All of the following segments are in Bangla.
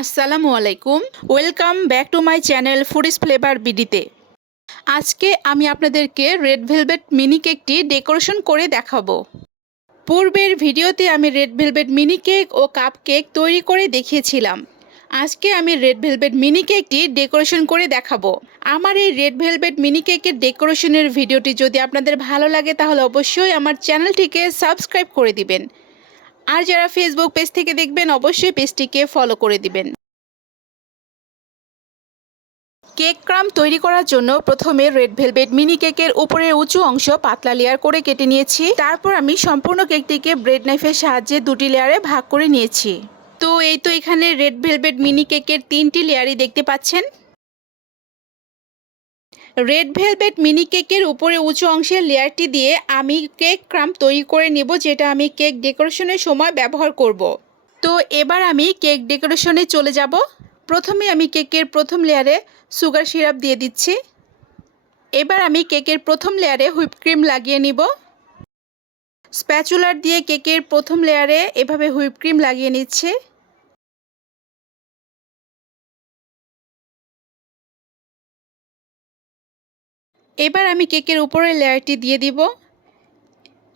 আসসালামু আলাইকুম। Welcome back to my channel foodies flavour বিডিতে আজকে আমি আপনাদেরকে রেড ভেলভেট মিনি কেকটি ডেকোরেশন করে দেখাবো। পূর্বের ভিডিওতে আমি রেড ভেলভেট মিনি কেক ও কাপ কেক তৈরি করে দেখিয়েছিলাম। আজকে আমি রেড ভেলভেট মিনি কেকটি ডেকোরেশন করে দেখাবো। আমার এই রেড ভেলভেট মিনি কেকের ডেকোরেশনের ভিডিওটি যদি আপনাদের ভালো লাগে, তাহলে অবশ্যই আমার চ্যানেলটিকে সাবস্ক্রাইব করে দিবেন। আর যারা ফেসবুক পেজ থেকে দেখবেন, অবশ্যই পেজটিকে ফলো করে দিবেন। কেক ক্রাম তৈরি করার জন্য প্রথমে রেড ভেলভেট মিনি কেকের উপরের উঁচু অংশ পাতলা লেয়ার করে কেটে নিয়েছি। তারপর আমি সম্পূর্ণ কেকটিকে ব্রেড নাইফের সাহায্যে দুটি লেয়ারে ভাগ করে নিয়েছি। তো এই তো এখানে রেড ভেলভেট মিনি কেকের তিনটি লেয়ারই দেখতে পাচ্ছেন। রেড ভেলভেট মিনি কেকের উপরে উঁচু অংশের লেয়ারটি দিয়ে আমি কেক ক্রাম তৈরি করে নেব, যেটা আমি কেক ডেকোরেশনের সময় ব্যবহার করব। তো এবার আমি কেক ডেকোরেশনে চলে যাব। প্রথমে আমি কেকের প্রথম লেয়ারে সুগার সিরাপ দিয়ে দিচ্ছি। এবার আমি কেকের প্রথম লেয়ারে হুইপ ক্রিম লাগিয়ে নিব। স্প্যাচুলার দিয়ে কেকের প্রথম লেয়ারে এভাবে হুইপ ক্রিম লাগিয়ে নিচ্ছে। এবার আমি কেকের উপরের লেয়ারটি দিয়ে দিব।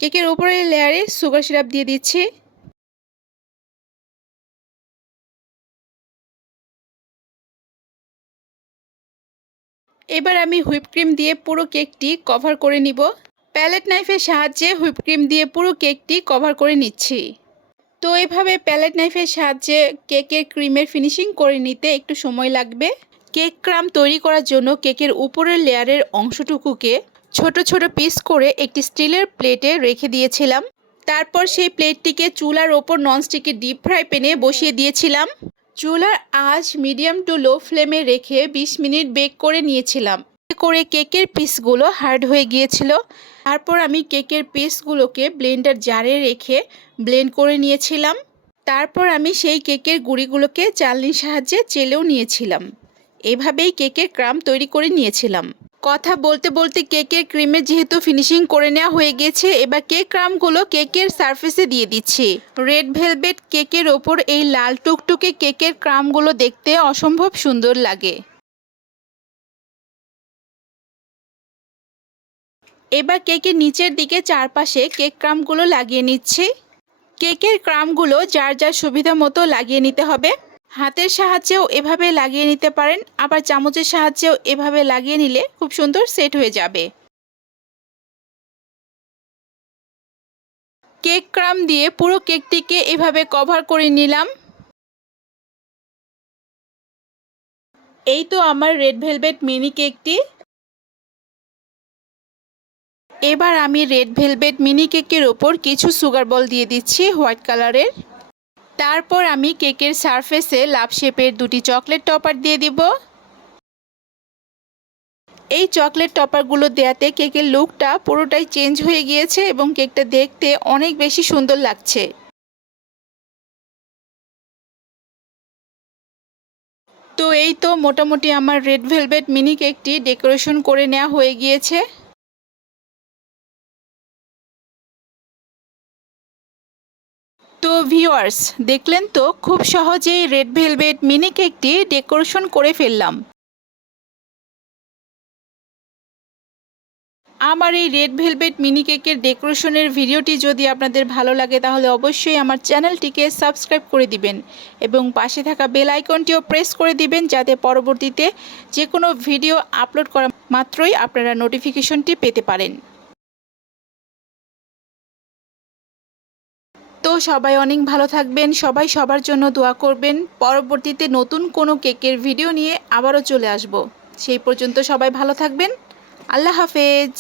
কেকের উপরের লেয়ারে সুগার সিরাপ দিয়ে দিচ্ছি। এবার আমি হুইপ ক্রিম দিয়ে পুরো কেকটি কভার করে নিব। প্যালেট নাইফের সাহায্যে হুইপ ক্রিম দিয়ে পুরো কেকটি কভার করে নিচ্ছি। তো এভাবে প্যালেট নাইফের সাহায্যে কেকের ক্রিমের ফিনিশিং করে নিতে একটু সময় লাগবে। কেক ক্রাম তৈরি করার জন্য কেকের উপরের লেয়ারের অংশটুকুকে ছোট ছোট পিস করে একটি স্টিলের প্লেটে রেখে দিয়েছিলাম। তারপর সেই প্লেটটিকে চুলার ওপর ননস্টিকের ডিপ ফ্রাই প্যানে বসিয়ে দিয়েছিলাম। চুলার আঁচ মিডিয়াম টু লো ফ্লেমে রেখে ২০ মিনিট বেক করে নিয়েছিলাম। করে কেকের পিসগুলো হার্ড হয়ে গিয়েছিল। তারপর আমি কেকের পিসগুলোকে ব্লেন্ডার জারে রেখে ব্লেন্ড করে নিয়েছিলাম। তারপর আমি সেই কেকের গুঁড়িগুলোকে চালনির সাহায্যে চেলেও নিয়েছিলাম। এভাবেই কেকের ক্রাম তৈরি করে নিয়েছিলাম। কথা বলতে বলতে কেকের ক্রিমের যেহেতু ফিনিশিং করে নেওয়া হয়ে গেছে, এবার কেক ক্রামগুলো কেকের সারফেসে দিয়ে দিচ্ছি। রেড ভেলভেট কেকের ওপর এই লাল টুকটুকে কেকের ক্রামগুলো দেখতে অসম্ভব সুন্দর লাগে। এবার কেকের নিচের দিকে চারপাশে কেক ক্রামগুলো লাগিয়ে নিচ্ছি। কেকের ক্রামগুলো যার যার সুবিধা মতো লাগিয়ে নিতে হবে। হাতের সাহায্যেও এভাবে লাগিয়ে নিতে পারেন, আবার চামচের সাহায্যেও এভাবে লাগিয়ে নিলে খুব সুন্দর সেট হয়ে যাবে। কেক ক্রাম দিয়ে পুরো কেকটিকে এভাবে কভার করে নিলাম। এই তো আমার রেড ভেলভেট মিনি কেকটি। এবার আমি রেড ভেলভেট মিনি কেকের ওপর কিছু সুগার বল দিয়ে দিচ্ছি হোয়াইট কালারের। তারপর আমি কেকের সারফেসে লাভ শেপের দুটি চকলেট টপার দিয়ে দিব। এই চকলেট টপারগুলো দেয়াতে কেকের লুকটা পুরোটাই চেঞ্জ হয়ে গিয়েছে এবং কেকটা দেখতে অনেক বেশি সুন্দর লাগছে। তো এই তো মোটামুটি আমার রেড ভেলভেট মিনি কেকটি ডেকোরেশন করে নেওয়া হয়ে গিয়েছে। তো ভিউয়ার্স দেখলেন তো, খুব সহজেই রেড ভেলভেট মিনি কেকটি ডেকোরেশন করে ফেললাম। আমার এই রেড ভেলভেট মিনি কেকের ডেকোরেশনের ভিডিওটি যদি আপনাদের ভালো লাগে, তাহলে অবশ্যই আমার চ্যানেলটিকে সাবস্ক্রাইব করে দিবেন এবং পাশে থাকা বেল আইকনটিও প্রেস করে দিবেন, যাতে পরবর্তীতে যে কোনো ভিডিও আপলোড করা মাত্রই আপনারা নোটিফিকেশনটি পেতে পারেন। তো সবাই অনেক ভালো থাকবেন। সবাই সবার জন্য দোয়া করবেন। পরবর্তীতে নতুন কোনো কেকের ভিডিও নিয়ে আবারও চলে আসব। সেই পর্যন্ত সবাই ভালো থাকবেন। আল্লাহ হাফেজ।